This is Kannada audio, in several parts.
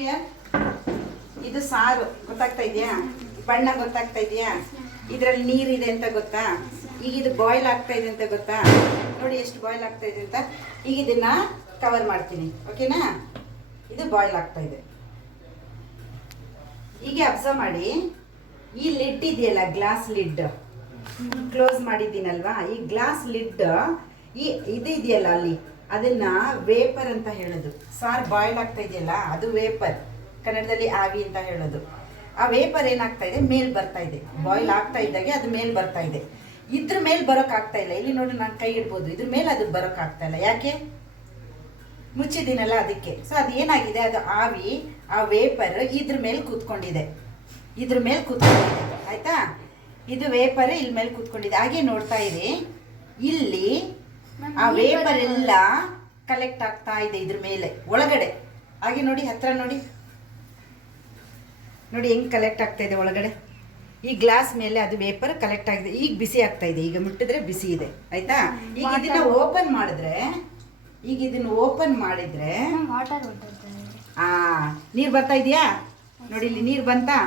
ಹಿಯರ್. ಇದು ಸಾರು ಗೊತ್ತಾಗ್ತಾ ಇದೆಯಾ? ಬಣ್ಣ ಗೊತ್ತಾಗ್ತಾ ಇದೆಯಾ? ಇದರಲ್ಲಿ ನೀರಿದೆ ಅಂತ ಗೊತ್ತಾ? ಈಗ ಇದು ಬಾಯ್ಲ್ ಆಗ್ತಾ ಇದೆ ಅಂತ ಗೊತ್ತಾ? ನೋಡಿ ಎಷ್ಟು ಬಾಯ್ಲ್ ಆಗ್ತಾ ಇದೆ ಅಂತ. ಈಗ ಇದನ್ನ ಕವರ್ ಮಾಡ್ತೀನಿ, ಓಕೆನಾ? ಇದು ಬಾಯ್ಲ್ ಆಗ್ತಾ ಇದೆ. ಹೀಗೆ ಅಬ್ಸರ್ವ್ ಮಾಡಿ. ಈ ಲಿಡ್ ಇದೆಯಲ್ಲ, ಗ್ಲಾಸ್ ಲಿಡ್ ಕ್ಲೋಸ್ ಮಾಡಿದ್ದೀನಲ್ವಾ, ಈ ಗ್ಲಾಸ್ ಲಿಡ್ ಇದು ಇದೆಯಲ್ಲ ಅಲ್ಲಿ, ಅದನ್ನ ವೇಪರ್ ಅಂತ ಹೇಳೋದು. ಸಾರು ಬಾಯ್ಲ್ ಆಗ್ತಾ ಇದೆಯಲ್ಲ, ಅದು ವೇಪರ್, ಕನ್ನಡದಲ್ಲಿ ಆವಿ ಅಂತ ಹೇಳೋದು. ಆ ವೇಪರ್ ಏನಾಗ್ತಾ ಇದೆ, ಮೇಲ್ ಬರ್ತಾ ಇದೆ. ಬಾಯ್ಲ್ ಆಗ್ತಾ ಇದ್ದಾಗೆ ಅದು ಮೇಲ್ ಬರ್ತಾ ಇದೆ. ಇದ್ರ ಮೇಲೆ ಬರೋಕ್ಕಾಗ್ತಾ ಇಲ್ಲ. ಇಲ್ಲಿ ನೋಡಿ, ನಾನು ಕೈ ಇಡ್ಬೋದು, ಇದ್ರ ಮೇಲೆ ಅದು ಬರೋಕ್ಕಾಗ್ತಾ ಇಲ್ಲ. ಯಾಕೆ? ಮುಚ್ಚಿದ್ದೀನಲ್ಲ ಅದಕ್ಕೆ. ಸೊ ಅದು ಏನಾಗಿದೆ, ಅದು ಆವಿ, ಆ ವೇಪರ್ ಇದ್ರ ಮೇಲೆ ಕೂತ್ಕೊಂಡಿದೆ, ಇದ್ರ ಮೇಲೆ ಕೂತ್ಕೊಂಡಿದೆ. ಆಯ್ತಾ? ಇದು ವೇಪರ್ ಇಲ್ಲಿ ಮೇಲೆ ಕೂತ್ಕೊಂಡಿದೆ. ಹಾಗೆ ನೋಡ್ತಾ ಇರಿ, ಇಲ್ಲಿ ಆ ವೇಪರ್ ಎಲ್ಲ ಕಲೆಕ್ಟ್ ಆಗ್ತಾ ಇದೆ ಇದ್ರ ಮೇಲೆ ಒಳಗಡೆ. ಹಾಗೆ ನೋಡಿ, ಹತ್ರ ನೋಡಿ, ನೋಡಿ ಹೆಂಗ್ ಕಲೆಕ್ಟ್ ಆಗ್ತಾ ಇದೆ ಒಳಗಡೆ. ಈ ಗ್ಲಾಸ್ ಮೇಲೆ ಅದು ವೇಪರ್ ಕಲೆಕ್ಟ್ ಆಗಿದೆ. ಈಗ ಬಿಸಿ ಆಗ್ತಾ ಇದೆ, ಈಗ ಮುಟ್ಟಿದ್ರೆ ಬಿಸಿ ಇದೆ. ಆಯ್ತಾ? ಈಗ ಇದನ್ನ ಓಪನ್ ಮಾಡಿದ್ರೆ, ನೀರ್ ಬರ್ತಾ ಇದೆಯಾ? ನೋಡಿ, ಇಲ್ಲಿ ನೀರ್ ಬಂತಾ?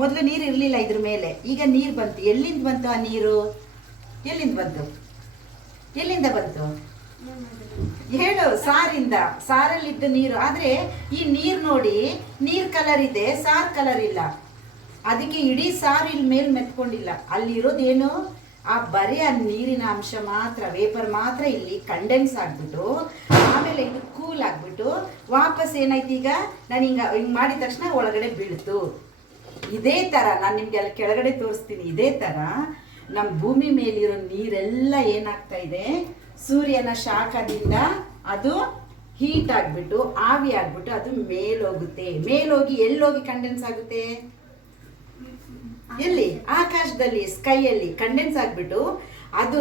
ಮೊದಲು ನೀರು ಇರಲಿಲ್ಲ ಇದ್ರ ಮೇಲೆ, ಈಗ ನೀರು ಬಂತು. ಎಲ್ಲಿಂದ ಬಂತು ಆ ನೀರು? ಎಲ್ಲಿಂದ ಬಂತು? ಎಲ್ಲಿಂದ ಬಂತು ಹೇಳು? ಸಾರಿಂದ. ಸಾರಲ್ಲಿದ್ದ ನೀರು. ಆದ್ರೆ ಈ ನೀರು ನೋಡಿ, ನೀರ್ ಕಲರ್ ಇದೆ, ಸಾರ್ ಕಲರ್ ಇಲ್ಲ. ಅದಕ್ಕೆ ಇಡೀ ಸಾರು ಇಲ್ಲಿ ಮೇಲ್ ಮೆತ್ಕೊಂಡಿಲ್ಲ. ಅಲ್ಲಿರೋದೇನು, ಆ ಬರೀ ಆ ನೀರಿನ ಅಂಶ ಮಾತ್ರ, ವೇಪರ್ ಮಾತ್ರ ಇಲ್ಲಿ ಕಂಡೆನ್ಸ್ ಆಗ್ಬಿಟ್ಟು, ಆಮೇಲೆ ಇದು ಕೂಲ್ ಆಗ್ಬಿಟ್ಟು ವಾಪಸ್ ಏನಾಯ್ತು, ಈಗ ನಾನು ಹಿಂಗ್ ಮಾಡಿದ ತಕ್ಷಣ ಒಳಗಡೆ ಬೀಳ್ತು. ಇದೇ ತರ ನಾನು ನಿಮ್ಗೆ ಅಲ್ಲಿ ಕೆಳಗಡೆ ತೋರಿಸ್ತೀನಿ. ಇದೇ ತರ ನಮ್ಮ ಭೂಮಿ ಮೇಲಿರೋ ನೀರೆಲ್ಲ ಏನಾಗ್ತಾ ಇದೆ, ಸೂರ್ಯನ ಶಾಖದಿಂದ ಅದು ಹೀಟ್ ಆಗ್ಬಿಟ್ಟು, ಆವಿ ಆಗ್ಬಿಟ್ಟು ಅದು ಮೇಲೋಗುತ್ತೆ. ಮೇಲೋಗಿ ಎಲ್ಲೋಗಿ ಕಂಡೆನ್ಸ್ ಆಗುತ್ತೆ? ಎಲ್ಲಿ? ಆಕಾಶದಲ್ಲಿ, ಸ್ಕೈಯಲ್ಲಿ ಕಂಡೆನ್ಸ್ ಆಗ್ಬಿಟ್ಟು ಅದು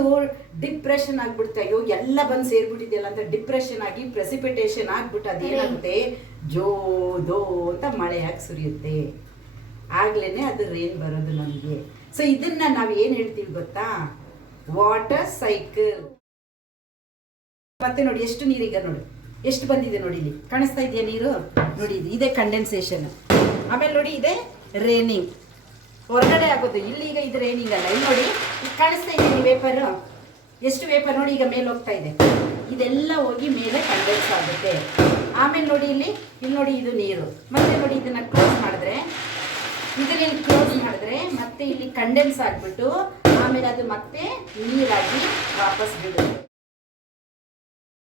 ಡಿಪ್ರೆಷನ್ ಆಗ್ಬಿಡುತ್ತೆ. ಅಯ್ಯೋ ಎಲ್ಲ ಬಂದು ಸೇರ್ಬಿಟ್ಟಿದೆಯಲ್ಲ ಅಂತ ಡಿಪ್ರೆಷನ್ ಆಗಿ ಪ್ರೆಸಿಪಿಟೇಷನ್ ಆಗ್ಬಿಟ್ಟು ಅದೇನಾಗುತ್ತೆ, ಜೋ ದೋ ಅಂತ ಮಳೆಯಾಗಿ ಸುರಿಯುತ್ತೆ. ಆಗ್ಲೇನೆ ಅದು ರೇನ್ ಬರೋದು ನಮಗೆ. ಸೊ ಇದನ್ನ ನಾವು ಏನ್ ಹೇಳ್ತೀವಿ ಗೊತ್ತಾ? Water cycle. ಮತ್ತೆ ನೋಡಿ ಎಷ್ಟು ನೀರೀಗ ನೋಡಿ ಎಷ್ಟು ಬಂದಿದೆ. ನೋಡಿ ಇಲ್ಲಿ ಕಾಣಿಸ್ತಾ ಇದೆಯಾ ನೀರು? ನೋಡಿ ಇದೇ ಕಂಡೆನ್ಸೇಷನ್. ಆಮೇಲೆ ನೋಡಿ ಇದೆ ರೇನಿಂಗ್, ಹೊರಗಡೆ ಆಗೋದು. ಇಲ್ಲಿ ಈಗ ಇದು ರೇನಿಂಗ್ ಅಲ್ಲ. ಇಲ್ಲಿ ನೋಡಿ, ಈಗ ಕಾಣಿಸ್ತಾ ಇದೆ ವೇಪರ್. ಎಷ್ಟು ವೇಪರ್ ನೋಡಿ ಈಗ ಮೇಲೆ ಹೋಗ್ತಾ ಇದೆ. ಇದೆಲ್ಲ ಹೋಗಿ ಮೇಲೆ ಕಂಡೆನ್ಸ್ ಆಗುತ್ತೆ. ಆಮೇಲೆ ನೋಡಿ ಇಲ್ಲಿ ನೋಡಿ ಇದು ನೀರು. ಮತ್ತೆ ನೋಡಿ ಇದನ್ನ ಕ್ಲೋಸ್ ಮಾಡಿದ್ರೆ, ಮತ್ತೆ ಇಲ್ಲಿ ಕಂಡೆನ್ಸ್ ಆಗ್ಬಿಟ್ಟು ಆಮೇಲೆ ಅದು ಮತ್ತೆ ನೀರಾಗಿ ವಾಪಸ್ ಬಿಡುತ್ತೆ.